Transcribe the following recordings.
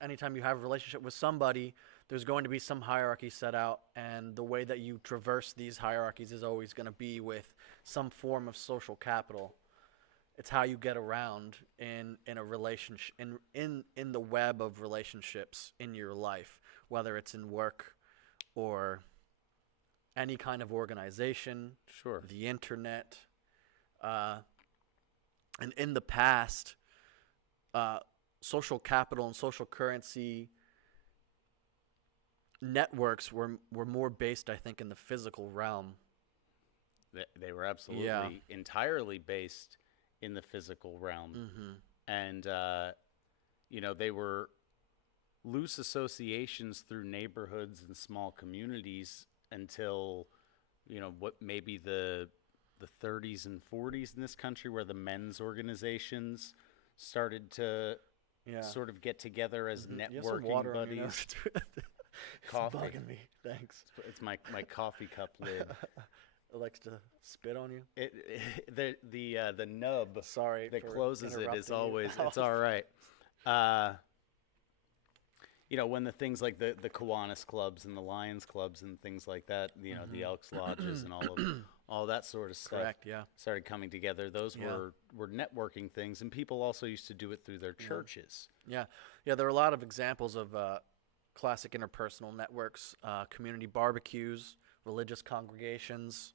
Anytime you have a relationship with somebody, there's going to be some hierarchy set out, and the way that you traverse these hierarchies is always going to be with some form of social capital. It's how you get around in a relationship in the web of relationships in your life, whether it's in work or any kind of organization, Sure. the internet, uh, and in the past, uh, social capital and social currency networks were more based, I think, in the physical realm. They were Yeah. absolutely entirely based in the physical realm. And, they were loose associations through neighborhoods and small communities until, what maybe the 30s and 40s in this country, where the men's organizations started to Yeah. sort of get together as You have some networking water on your nose. buddies. It's Coffee. bugging me. Thanks. It's my coffee cup lid. It likes to spit on you. The nub Sorry that for closes it is interrupting you. always, it's all right. Uh, when the things like the Kiwanis clubs and the Lions clubs and things like that, the Elks lodges and all that sort of stuff, Correct, yeah. started coming together. Those Yeah. were networking things, and people also used to do it through their churches. Yeah, yeah. There are a lot of examples of classic interpersonal networks, community barbecues, religious congregations,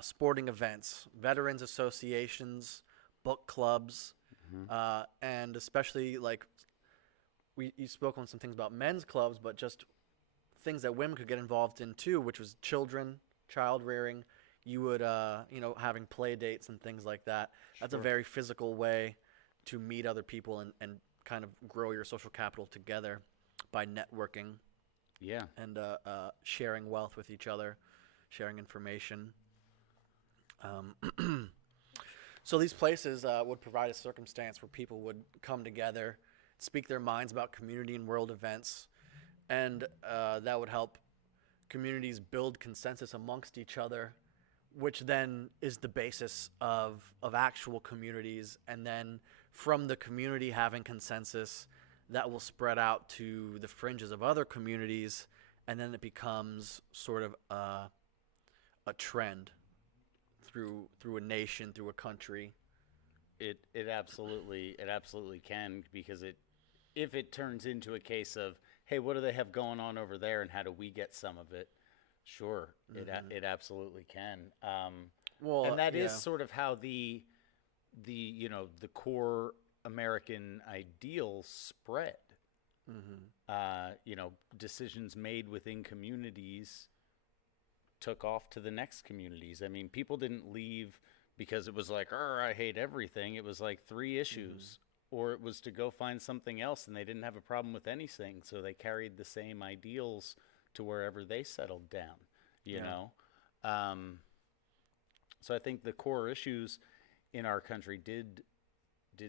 sporting events, veterans associations, book clubs, and especially like you spoke on some things about men's clubs, but just things that women could get involved in too, which was child rearing. You would, having play dates and things like that. That's a Sure. very physical way to meet other people and kind of grow your social capital together by networking Yeah. and sharing wealth with each other, sharing information. So these places would provide a circumstance where people would come together, speak their minds about community and world events, and that would help communities build consensus amongst each other, which then is the basis of actual communities. And then from the community having consensus, that will spread out to the fringes of other communities, and then it becomes sort of a trend through a nation, through a country. It absolutely can, because if it turns into a case of, hey, what do they have going on over there, and how do we get some of it? Sure, it absolutely can. Well, And that is yeah. sort of how the core American ideal spread. Decisions made within communities took off to the next communities. I mean, people didn't leave because it was like, I hate everything. It was like three issues, or it was to go find something else, and they didn't have a problem with anything, so they carried the same ideals to wherever they settled down. You Yeah. know, um, so I think the core issues in our country did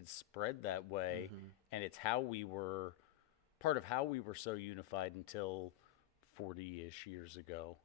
spread that way, and it's how we were part of how we were so unified until 40-ish years ago.